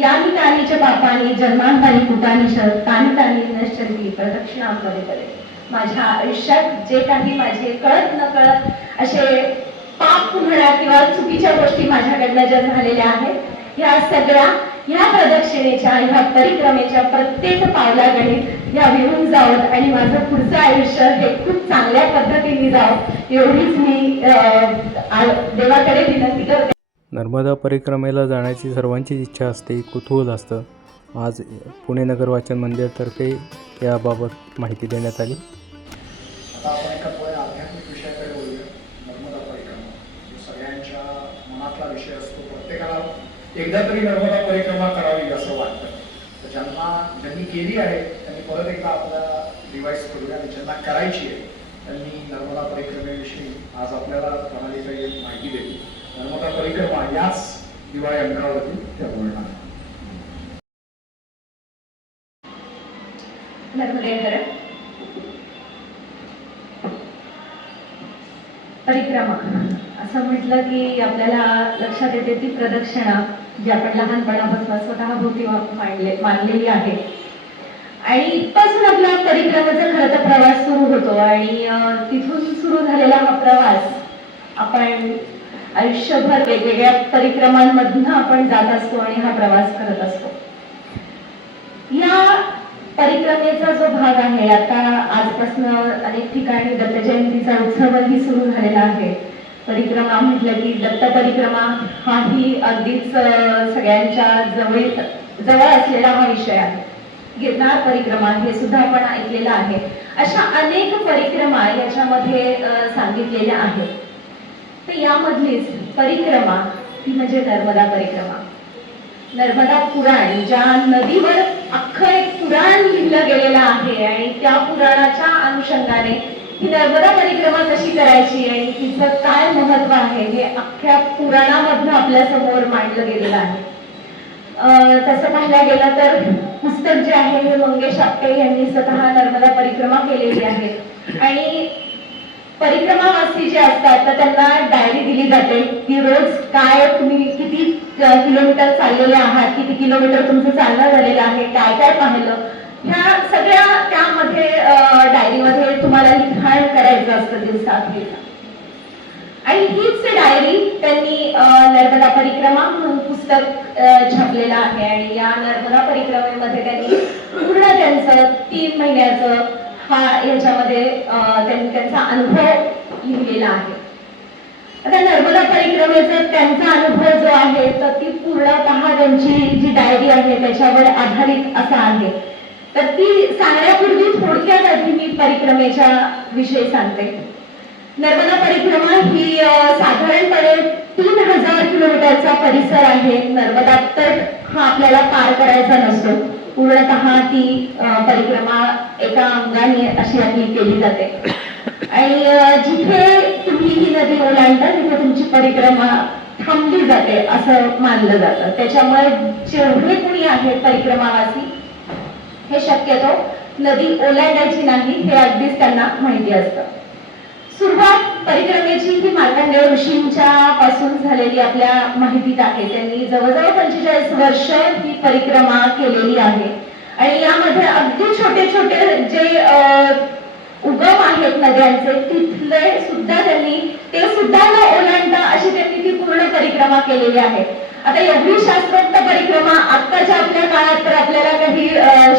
यानी तानीच्या पापाने जन्मांतानी कुटानी शरद तानी नश्चंदी प्रदक्षिणा करे करे माझ्या आयुष्यात जे काही माझे कळत न कळत असे पाप म्हणा किंवा चुकीच्या गोष्टी माझ्याकडनं ज्या झालेल्या आहेत ह्या सगळ्या ह्या प्रदक्षिणेच्या ह्या परिक्रमेच्या प्रत्येक पावलागणित या विहून जावत आणि माझं पुढचं आयुष्य हे खूप चांगल्या पद्धतीने जावं एवढीच मी आ- देवाकडे विनंती करते. नर्मदा परिक्रमेला जाण्याची सर्वांचीच इच्छा असते कुतूहल असतं. आज पुणे नगर वाचन मंदिरातर्फे याबाबत माहिती देण्यात आली. आता आपण एका थोड्या आध्यात्मिक विषयाकडे बोलूया नर्मदा परिक्रमा. जो सगळ्यांच्या मनातला विषय असतो प्रत्येकाला. एकदा तरी नर्मदा परिक्रमा करावी असं वाटतं. तर ज्यांना ज्यांनी केली आहे त्यांनी परत एकदा आपला रिवाईज करूया आणि ज्यांना करायची आहे त्यांनी नर्मदा परिक्रमेविषयी आज आपल्याला प्रणाली काही माहिती दिली नर्मदा परिक्रमा याच दिवाळी अंकावरती त्या बोलणार. परिक्रमा असं म्हटलं की आपल्याला लक्षात येते ती प्रदक्षिणा जी आपण लहानपणापासून स्वतः भोवती मांडले मानलेली आहे. आणि इथपासून आपला परिक्रमाचा खरं तर प्रवास सुरू होतो आणि तिथून सुरू झालेला हा प्रवास आपण आयुष्यभर वेगवेगळ्या परिक्रमांमधून आपण जात असतो आणि हा प्रवास करत असतो. या परिक्रमेचा जो भाग आहे आता आजपासून अनेक ठिकाणी दत्त जयंतीचा उत्सवही सुरू झालेला आहे. परिक्रमा म्हटलं की दत्त परिक्रमा हाही अगदीच सगळ्यांच्या जवळ जवळ असलेला हा विषय आहे. गिरनार परिक्रमा हे सुद्धा आपण ऐकलेलं आहे. अशा अनेक परिक्रमा याच्यामध्ये सांगितलेल्या आहेत. तर यामधलीच परिक्रमा ती म्हणजे नर्मदा परिक्रमा. नर्मदा पुराण ज्या नदीवर अख्खं एक पुराण लिहिलं गेलेलं आहे आणि त्या पुराणाच्या अनुषंगाने ही नर्मदा परिक्रमा कशी करायची आणि तिचं काय महत्त्व आहे हे अख्ख्या पुराणामधनं आपल्यासमोर मांडलं गेलेलं आहे. तसं पाहायला गेलं तर पुस्तक जे आहे हे मंगेश आपटे यांनी स्वतः नर्मदा परिक्रमा केलेली आहे. आणि परिक्रमावासी जे असतात तर त्यांना डायरी दिली जाते की रोज काय तुम्ही किती किलोमीटर चाललेले आहात किती किलोमीटर तुमचं चालणं झालेलं आहे काय काय पाहिलं? ह्या सगळ्या त्यामध्ये डायरीमध्ये तुम्हाला लिखाण करायचं असतं दिवसात. आणि हीच डायरी त्यांनी नर्मदा परिक्रमा म्हणून पुस्तक छापलेलं आहे. आणि या नर्मदा परिक्रमेमध्ये त्यांनी पूर्ण त्यांचं तीन महिन्याचं हा याच्यामध्ये त्यांनी त्यांचा अनुभव लिहिलेला आहे. आता नर्मदा परिक्रमेचा त्यांचा अनुभव जो आहे तर ती पूर्णतः त्यांची जी डायरी आहे त्याच्यावर आधारित असा आहे. तर ती सांगण्यापूर्वी थोडक्यात आधी मी परिक्रमेच्या विषयी सांगते. नर्मदा परिक्रमा ही साधारणपणे तीन हजार किलोमीटरचा परिसर आहे. नर्मदा तट हा आपल्याला पार करायचा नसतो. पूर्णतः ती परिक्रमा एका अंगाने अशी आपली केली जाते. आणि जिथे तुम्ही ही नदी ओलांडता तिथे तुमची परिक्रमा थांबली जाते असं मानलं जातं. त्याच्यामुळे जेवढे कुणी आहेत परिक्रमावासी हे शक्यतो नदी ओलांडायची नाही हे अगदीच त्यांना माहिती असतं. सुरुवात परिक्रमेची ही मार्कंडेय ऋषींच्या पासून झालेली आपल्या माहितीत आहे त्यांनी जवळजवळ पंचेचाळीस वर्ष ही परिक्रमा केलेली आहे. आणि यामध्ये अगदी छोटे छोटे जे उगम आहेत नद्यांचे तिथले सुद्धा त्यांनी ते सुद्धा न ओलांडता अशी त्यांनी ती पूर्ण परिक्रमा केलेली आहे. आता एवढी शास्त्रोक्त परिक्रमा आत्ताच्या आपल्या काळात तर आपल्याला काही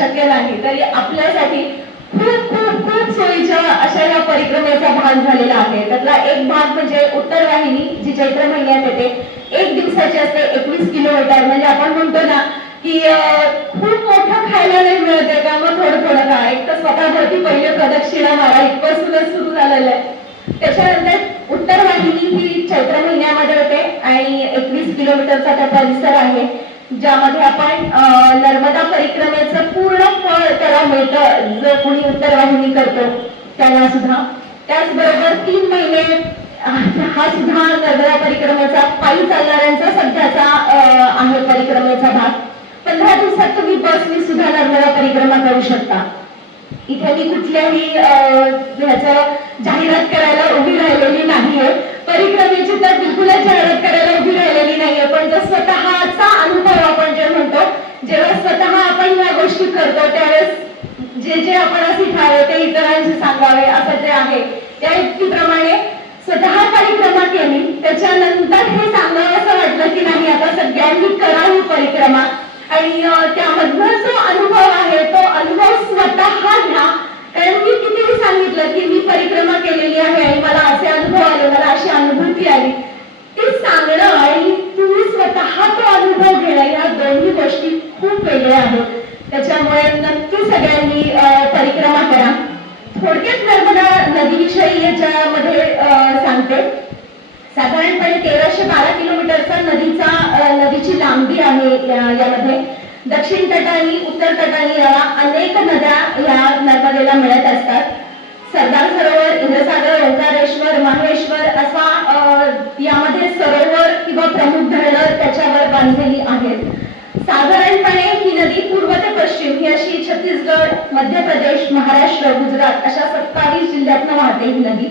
शक्य नाही. तरी आपल्यासाठी परिक्रमेचा झालेला आहे. त्यातला एक भाग म्हणजे उत्तर वाहिनी जी चैत्र महिन्यात येते एक दिवसाची असते एकवीस किलोमीटर. म्हणजे आपण म्हणतो ना की खूप मोठं खायला नाही मिळते का? मग थोडं थोडं का एक तर स्वतःभरती पहिले प्रदक्षिणा मारा. इथपासूनच सुरू झालेलं आहे. त्याच्यानंतर उत्तर वाहिनी ही चैत्र महिन्यामध्ये होते आणि एकवीस किलोमीटरचा त्या परिसर आहे ज्यामध्ये आपण नर्मदा परिक्रमेचं पूर्ण फळ त्याला मिळतं. जो कोणी उत्तर वाहिनी करतो त्याला सुद्धा. त्याचबरोबर तीन महिने हा सुद्धा नगरा परिक्रमेचा पायी चालणाऱ्यांचा सध्याचा आहे परिक्रमेचा भाग. पंधरा दिवसात तुम्ही बसनी सुद्धा नर्मदा परिक्रमा करू शकता. इथे मी कुठल्याही जाहिरात करायला उभी राहिलेली नाहीये. परिक्रमेची तर बिलकुलच जाहिरात करायला उभी राहिलेली नाहीये पण जर स्वतःचा अनुभव आपण जे म्हणतो जेव्हा स्वतः आपण या गोष्टी करतो त्यावेळेस जे जे आपण शिकायला ते करायचं सांगावे असं जे आहे त्या युक्तीप्रमाणे स्वतः परिक्रमा केली त्याच्यानंतर हे सांगावं असं वाटलं की नाही आता सगळ्यांनी करावी परिक्रमा. आणि त्यामधला जो अनुभव आहे तो अनुभव स्वतः घ्या. कारण मी कितीही सांगितलं की मी परिक्रमा केलेली आहे आणि मला असे अनुभव आले मला अशी अनुभूती आली. ते सांगणं आणि तुम्ही स्वतः तो अनुभव घेणं या दोन्ही गोष्टी खूप वेगळ्या आहेत त्याच्यामुळे नक्की सगळ्यांनी अं, परिक्रमा करा थोडक्यात नर्मदा नदीविषयी याच्यामध्ये सांगते. साधारणपणे तेराशे बारा किलोमीटरचा नदीचा नदीची लांबी आहे यामध्ये. दक्षिण तटानी उत्तर तटानी या अनेक नद्या या नर्मदेला मिळत असतात. सरदार सरोवर इंद्रसागर ओंकारेश्वर माहेश्वर असा यामध्ये सरोवर किंवा प्रमुख धरणं त्याच्यावर बांधलेली आहेत. साधारण पश्चिम ही अशी छत्तीसगड मध्य प्रदेश महाराष्ट्र गुजरात अशा सत्तावीस जिल्ह्यातनं वाहते ही नदी.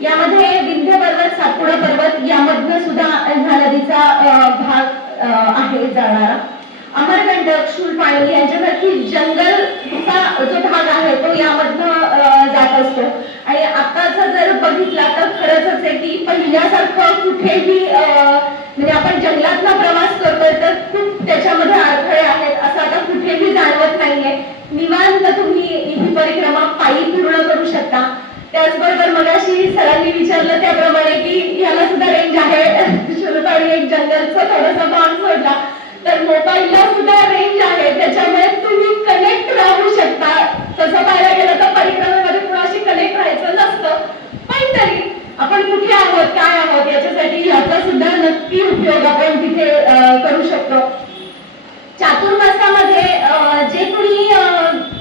यामध्ये विंध्य पर्वत सातपुडा पर्वत यामधनं सुद्धा ह्या नदीचा भाग आहे जाणारा. अमरकंटक शूलपाणी यांच्यासारखी जंगलचा जो भाग आहे तो यामधनं जात असतो. आणि आताचा जर बघितला तर खरंच आहे की पहिल्यासारखं कुठेही म्हणजे आपण जंगलातला प्रवास करतोय तर खूप त्याच्यामध्ये अडथळे आहेत. असं जाणवत नाहीये. निवांत तुम्ही ही परिक्रमा पायी पूर्ण करू शकता. त्याचबरोबर मगाशी सरांनी विचारलं त्याप्रमाणे की याला सुद्धा रेंज आहे. शुल्पाणी एक जंगलचा थोडासा भाग सोडला. तर मोबाईलला सुद्धा रेंज आहे. त्याच्यामुळे तुम्ही कनेक्ट राहू शकता. तसं पाहायला गेलं तर परिक्रमेमध्ये कुणाशी कनेक्ट राहायचं नसतं. पण तरी आपण कुठे आहोत काय आहोत याच्यासाठी ह्याचा सुद्धा नक्की उपयोग आपण तिथे करू शकतो. चातुर्मासामध्ये जे कोणी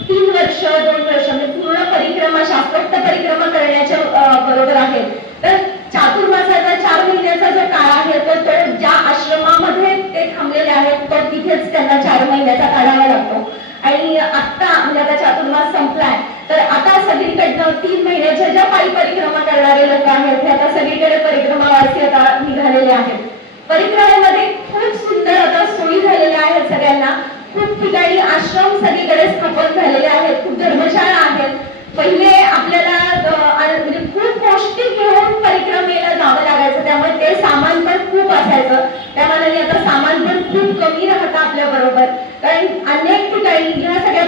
तीन वर्ष दोन वर्ष म्हणजे पूर्ण परिक्रमा शास्त्रोक्त परिक्रमा करण्याच्या बरोबर आहे. तर चातुर्मासाचा चार महिन्याचा जो काळ आहे तर तो ज्या आश्रमामध्ये ते थांबलेले आहेत तर तिथेच त्यांना चार महिन्याचा काढावा लागतो. आणि आता म्हणजे आता चातुर्मास संपलाय तर आता सगळीकडनं तीन महिन्याच्या ज्या पायी परिक्रमा करणारे लोक आहेत ते आता सगळीकडे परिक्रमावासी आता निघालेले आहेत परिक्रमेमध्ये खूप सुंदर आता सोयी झालेल्या आहेत सगळ्यांना खूप ठिकाणी आश्रम सगळीकडे स्थापन झालेले आहेत खूप धर्मशाळा आहेत पहिले आपल्याला अ, आ- म्हणजे खूप गोष्टी घेऊन परिक्रमेला जावं लागायचं त्यामुळे ते सामान पण खूप असायचं त्यामानाने आता सामान पण खूप कमी राहतं आपल्या बरोबर कारण अनेक ठिकाणी ह्या सगळ्या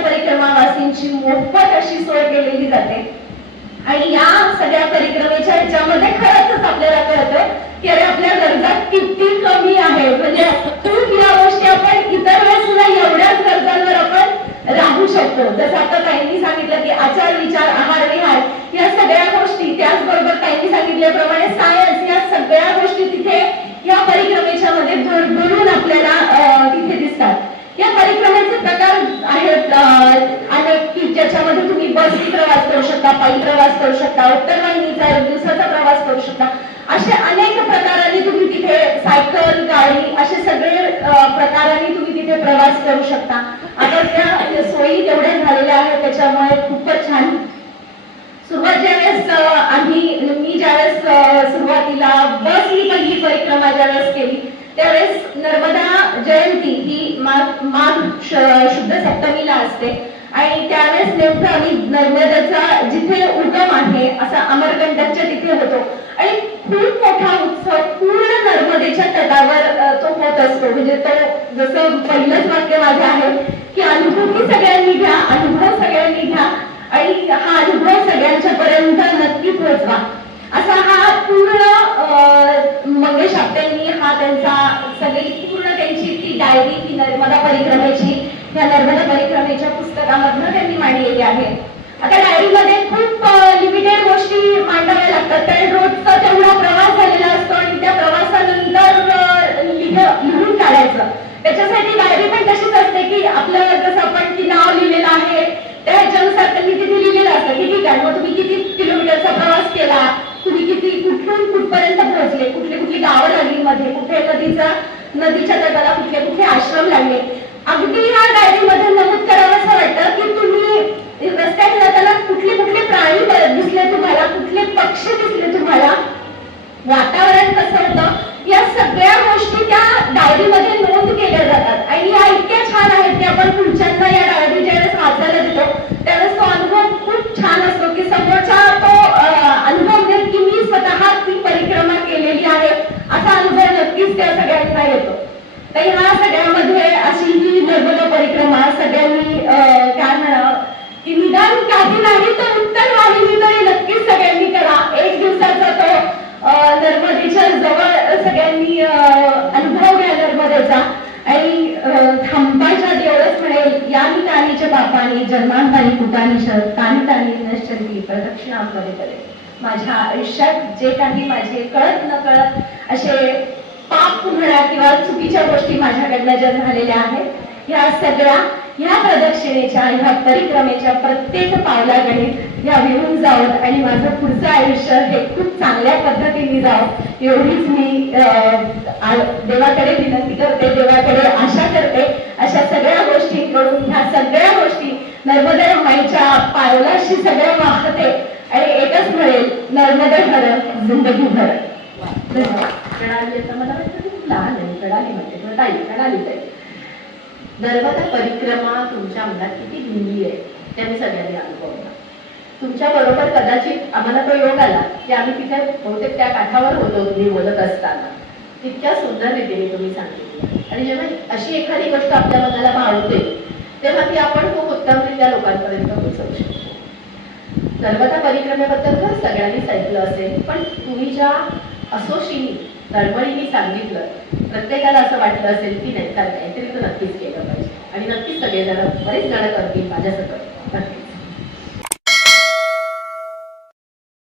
त्यांची मोफत अशी सोय केलेली जाते. आणि या सगळ्या परिक्रमेच्या ह्याच्यामध्ये खरंच आपल्याला कळतं की अरे आपल्या गरजा किती कमी आहेत. म्हणजे खूप या गोष्टी आपण इतर वेळेस सुद्धा एवढ्याच गरजांवर आपण राहू शकतो. जसं आता काहींनी सांगितलं की आचार विचार आहार विहार या सगळ्या गोष्टी त्याचबरोबर काहींनी सांगितल्याप्रमाणे सायन्स या सगळ्या गोष्टी तिथे या परिक्रमेच्या मध्ये भरभरून आपल्याला तिथे दिसतात. या परिक्रमेचे प्रकार आहेत ज्याच्यामध्ये तुम्ही बसनी प्रवास करू शकता पायी प्रवास करू शकता उत्तरवाहिनीचा दिवसाचा प्रवास करू शकता. असे अनेक प्रकारांनी तुम्ही तिथे सायकल गाडी असे सगळे प्रकारांनी तुम्ही तिथे प्रवास करू शकता. आता त्या सोयी तेवढ्या झालेल्या आहेत त्याच्यामुळे खूपच छान. सुरुवात ज्यावेळेस आम्ही मी ज्यावेळेस सुरुवातीला सुरुवातीला बसनी पहिली परिक्रमा ज्यावेळेस केली त्यावेळेस नर्मदा जयंती ही माघ माघ शुद्ध सप्तमीला असते. आणि त्यावेळेस नेमकं आम्ही नर्मदाचा जिथे उगम आहे असा अमरकंटकच्या तिथे होतो. आणि खूप मोठा उत्सव पूर्ण नर्मदेच्या तटावर तो होत असतो. म्हणजे तो जसं पहिलंच वाक्य माझं आहे की अनुभूती सगळ्यांनी घ्या अनुभव सगळ्यांनी घ्या आणि हा अनुभव सगळ्यांच्या पर्यंत नक्की पोहोचवा. असा हा पूर्ण मंगेश आपट्यांनी हा त्यांचा सगळी पूर्ण त्यांची ती डायरी ती नर्मदा परिक्रमेची या नर्मदा परिक्रमेच्या पुस्तकामधनं त्यांनी मांडलेली आहे. आता डायरीमध्ये खूप लिमिटेड गोष्टी मांडाव्या लागतात. कारण रोजचा तेवढा प्रवास झालेला असतो आणि त्या प्रवासानंतर लिहून काढायचं. त्याच्यासाठी डायरी पण तशीच असते की आपलं जसं आपण की नाव लिहिलेलं आहे त्या ह्याच्यानुसार त्यांनी तिथे लिहिलेलं असतं की ठीक आहे मग तुम्ही किती किलोमीटरचा प्रवास केला? तुम्ही किती कुठून कुठपर्यंत पोहोचले? कुठली कुठली गावं लागली मध्ये? कुठे नदीचा नदीच्या तटाला कुठले कुठले आश्रम लागले? अगदी या डायरीमध्ये नमूद करावं असं वाटतं की तुम्ही रस्त्यात जाताना कुठले कुठले प्राणी दिसले तुम्हाला कुठले पक्षी दिसले तुम्हाला? वातावरण कसं होतं? या सगळ्या गोष्टी त्या डायरीमध्ये नोंद केल्या जातात. आणि या इतक्या छान आहेत की आपण पुढच्यांना या डायरी ज्यावेळेस वाचायला देतो त्यावेळेस तो अनुभव खूप छान असतो की समोरचा तो अनुभव म्हणजे की मी स्वतः ती परिक्रमा केलेली आहे. असा अनुभव नक्कीच त्या सगळ्यांना येतो. तर ह्या सगळ्यामध्ये अशी ही नर्मदा परिक्रमा सगळ्यांनी काय म्हणा की निदान काही नाही तर उत्तर वाहिनी तरी नक्कीच सगळ्यांनी करा. एक दिवसाचा तो नर्मदेच्या जवळ सगळ्यांनी अनुभव घ्या नर्मदेचा. आणि थांबायच्या देवळच म्हणेल या तानीच्या बापाने जन्मांतानी कुटानी शरद तानी तानी नश्चंदी प्रदक्षिणामध्ये करेल माझ्या आयुष्यात जे काही माझे कळत न कळत असे पाप म्हणा किंवा चुकीच्या गोष्टी माझ्याकडनं ज्या झालेल्या आहेत ह्या सगळ्या ह्या प्रदक्षिणेच्या ह्या परिक्रमेच्या प्रत्येक पावलाकडे या विहून जावं आणि माझं पुढचं आयुष्य हे खूप चांगल्या पद्धतीने जावं एवढीच मी देवाकडे विनंती करते देवाकडे आशा करते अशा सगळ्या गोष्टींकडून ह्या सगळ्या गोष्टी नर्मदे माईच्या पावलाशी सगळ्या वाहते आणि एकच म्हणेल नर्मदे हर जिंदगी भर. कडाली आता मला वाटतं खूप लहान आहे म्हणते किंवा ताई नर्मदा परिक्रमा तुमच्या अंगात किती हिंदी आहे ते आम्ही सगळ्यांनी अनुभवला तुमच्या बरोबर कदाचित आम्हाला तो योग आला की आम्ही तिथे बहुतेक त्या काठावर होतो तुम्ही बोलत असताना तितक्या सुंदर रीतीने तुम्ही सांगितलं आणि जेव्हा अशी एखादी गोष्ट आपल्या मनाला भावते तेव्हा ती आपण खूप उत्तमरित्या लोकांपर्यंत पोहोचवू शकतो नर्मदा परिक्रमेबद्दल तर सगळ्यांनीच ऐकलं असेल पण तुम्ही ज्या असोशीनी तळमळीने सांगितलं. प्रत्येकाला असं वाटलं असेल की नाही तर काहीतरी तर नक्कीच केलं पाहिजे. आणि नक्कीच सगळेजण बरेच जण करतील माझ्यासकट. नक्की